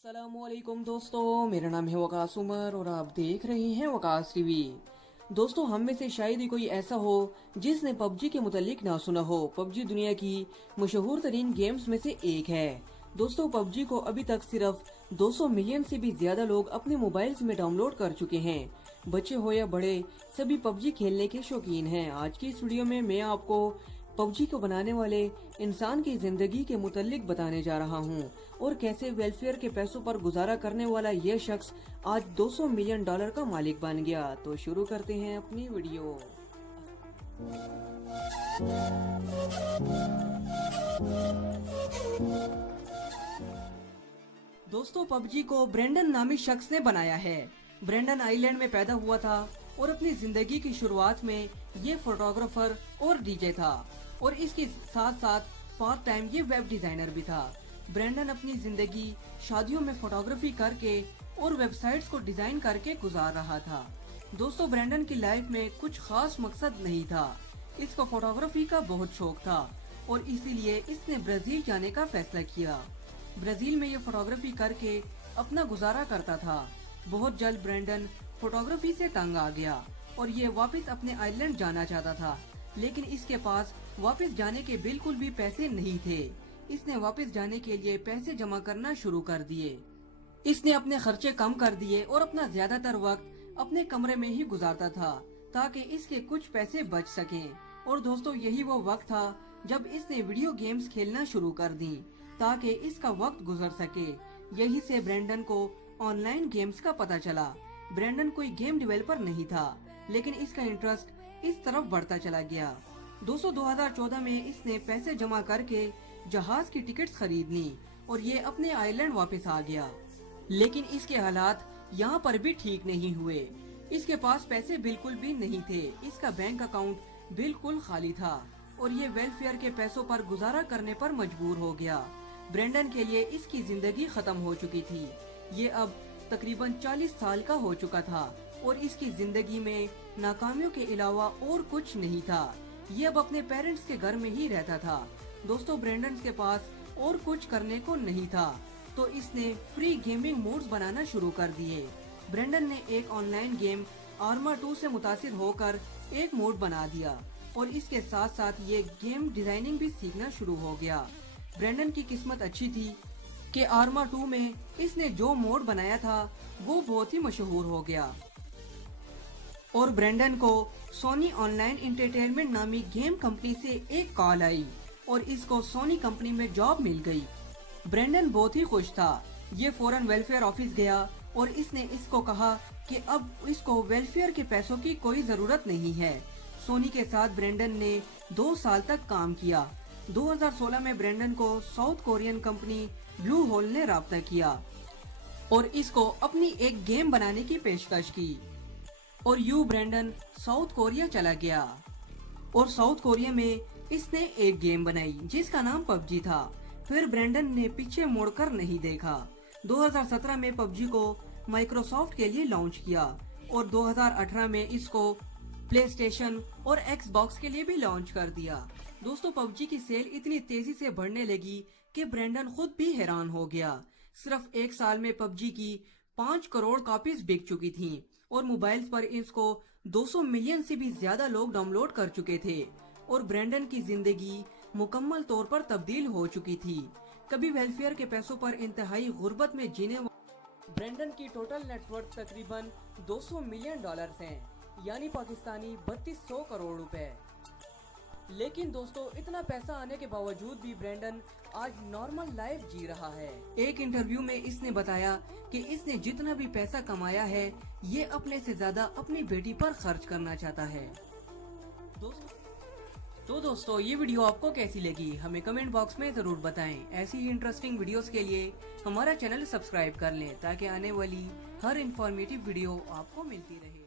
अस्सलामुअलैकुम दोस्तों, मेरा नाम है वकास उमर और आप देख रहे हैं वकास टीवी। दोस्तों, हम में से शायद ही कोई ऐसा हो जिसने पबजी के मुतालिक ना सुना हो। पबजी दुनिया की मशहूर तरीन गेम्स में से एक है। दोस्तों, पबजी को अभी तक सिर्फ 200 मिलियन से भी ज्यादा लोग अपने मोबाइल्स में डाउनलोड कर चुके हैं। बच्चे हो या बड़े, सभी पबजी खेलने के शौकीन हैं। आज की इस वीडियो में मैं आपको पबजी को बनाने वाले इंसान की जिंदगी के मुतालिक बताने जा रहा हूं और कैसे वेलफेयर के पैसों पर गुजारा करने वाला यह शख्स आज 200 मिलियन डॉलर का मालिक बन गया। तो शुरू करते हैं अपनी वीडियो। दोस्तों, पबजी को ब्रेंडन नामी शख्स ने बनाया है। ब्रेंडन आइलैंड में पैदा हुआ था और अपनी जिंदगी की शुरुआत में ये फोटोग्राफर और डीजे था और इसके साथ साथ पार्ट टाइम ये वेब डिजाइनर भी था। ब्रेंडन अपनी जिंदगी शादियों में फोटोग्राफी करके और वेबसाइट्स को डिजाइन करके गुजार रहा था। दोस्तों, ब्रेंडन की लाइफ में कुछ खास मकसद नहीं था। इसको फोटोग्राफी का बहुत शौक था और इसीलिए इसने ब्राजील जाने का फैसला किया। ब्राजील में ये फोटोग्राफी करके अपना गुजारा करता था। बहुत जल्द ब्रेंडन फोटोग्राफी से तंग आ गया और ये वापस अपने आइलैंड जाना चाहता था, लेकिन इसके पास वापस जाने के बिल्कुल भी पैसे नहीं थे। इसने वापस जाने के लिए पैसे जमा करना शुरू कर दिए। इसने अपने खर्चे कम कर दिए और अपना ज्यादातर वक्त अपने कमरे में ही गुजारता था ताकि इसके कुछ पैसे बच सकें। और दोस्तों, यही वो वक्त था जब इसने वीडियो गेम्स खेलना शुरू कर दी ताकि इसका वक्त गुजर सके। यही से ब्रेंडन को ऑनलाइन गेम्स का पता चला। ब्रेंडन कोई गेम डेवलपर नहीं था, लेकिन इसका इंटरेस्ट इस तरफ बढ़ता चला गया। दोस्तों, 2014 में इसने पैसे जमा करके जहाज की टिकट्स खरीद ली और ये अपने आइलैंड वापस आ गया। लेकिन इसके हालात यहाँ पर भी ठीक नहीं हुए। इसके पास पैसे बिल्कुल भी नहीं थे। इसका बैंक अकाउंट बिल्कुल खाली था और ये वेलफेयर के पैसों पर गुजारा करने पर मजबूर हो गया। ब्रेंडन के लिए इसकी जिंदगी खत्म हो चुकी थी। ये अब तकरीबन 40 साल का हो चुका था और इसकी जिंदगी में नाकामियों के अलावा और कुछ नहीं था। ये अब अपने पेरेंट्स के घर में ही रहता था। दोस्तों, ब्रेंडन के पास और कुछ करने को नहीं था तो इसने फ्री गेमिंग मोड्स बनाना शुरू कर दिए। ब्रेंडन ने एक ऑनलाइन गेम आर्मा 2 से मुतासिर होकर एक मोड बना दिया और इसके साथ साथ ये गेम डिजाइनिंग भी सीखना शुरू हो गया। ब्रेंडन की किस्मत अच्छी थी कि आर्मा 2 में इसने जो मोड बनाया था वो बहुत ही मशहूर हो गया और ब्रेंडन को सोनी ऑनलाइन एंटरटेनमेंट नामी गेम कंपनी से एक कॉल आई और इसको सोनी कंपनी में जॉब मिल गई। ब्रेंडन बहुत ही खुश था। ये फौरन वेलफेयर ऑफिस गया और इसने इसको कहा कि अब इसको वेलफेयर के पैसों की कोई जरूरत नहीं है। सोनी के साथ ब्रेंडन ने 2 साल तक काम किया। 2016 में ब्रेंडन को South Korean company Blue Hole ने राब्ता किया और इसको अपनी एक गेम बनाने की पेशकश की और ब्रेंडन साउथ कोरिया चला गया और साउथ कोरिया में इसने एक गेम बनाई जिसका नाम पबजी था। फिर ब्रेंडन ने पीछे मुड़कर नहीं देखा। 2017 में पबजी को माइक्रोसॉफ्ट के लिए लॉन्च किया और 2018 में इसको प्ले स्टेशन और एक्सबॉक्स के लिए भी लॉन्च कर दिया। दोस्तों, पबजी की सेल इतनी तेजी से बढ़ने लगी कि ब्रेंडन खुद भी हैरान हो गया। सिर्फ एक साल में पबजी की 5 करोड़ कॉपीज बिक चुकी थीं और मोबाइल्स पर इसको 200 मिलियन से भी ज्यादा लोग डाउनलोड कर चुके थे और ब्रेंडन की जिंदगी मुकम्मल तौर पर तब्दील हो चुकी थी। कभी वेलफेयर के पैसों पर इंतहाई गुर्बत में जीने ब्रेंडन की टोटल नेटवर्थ तकरीबन 200 मिलियन डॉलर हैं, यानी पाकिस्तानी 3200 करोड़ रुपए। लेकिन दोस्तों, इतना पैसा आने के बावजूद भी ब्रेंडन आज नॉर्मल लाइफ जी रहा है। एक इंटरव्यू में इसने बताया कि इसने जितना भी पैसा कमाया है ये अपने से ज्यादा अपनी बेटी पर खर्च करना चाहता है। दोस्तों, ये वीडियो आपको कैसी लगी हमें कमेंट बॉक्स में जरूर बताएं। ऐसी ही इंटरेस्टिंग वीडियोस के लिए हमारा चैनल सब्सक्राइब कर लें ताकि आने वाली हर इंफॉर्मेटिव वीडियो आपको मिलती रहे।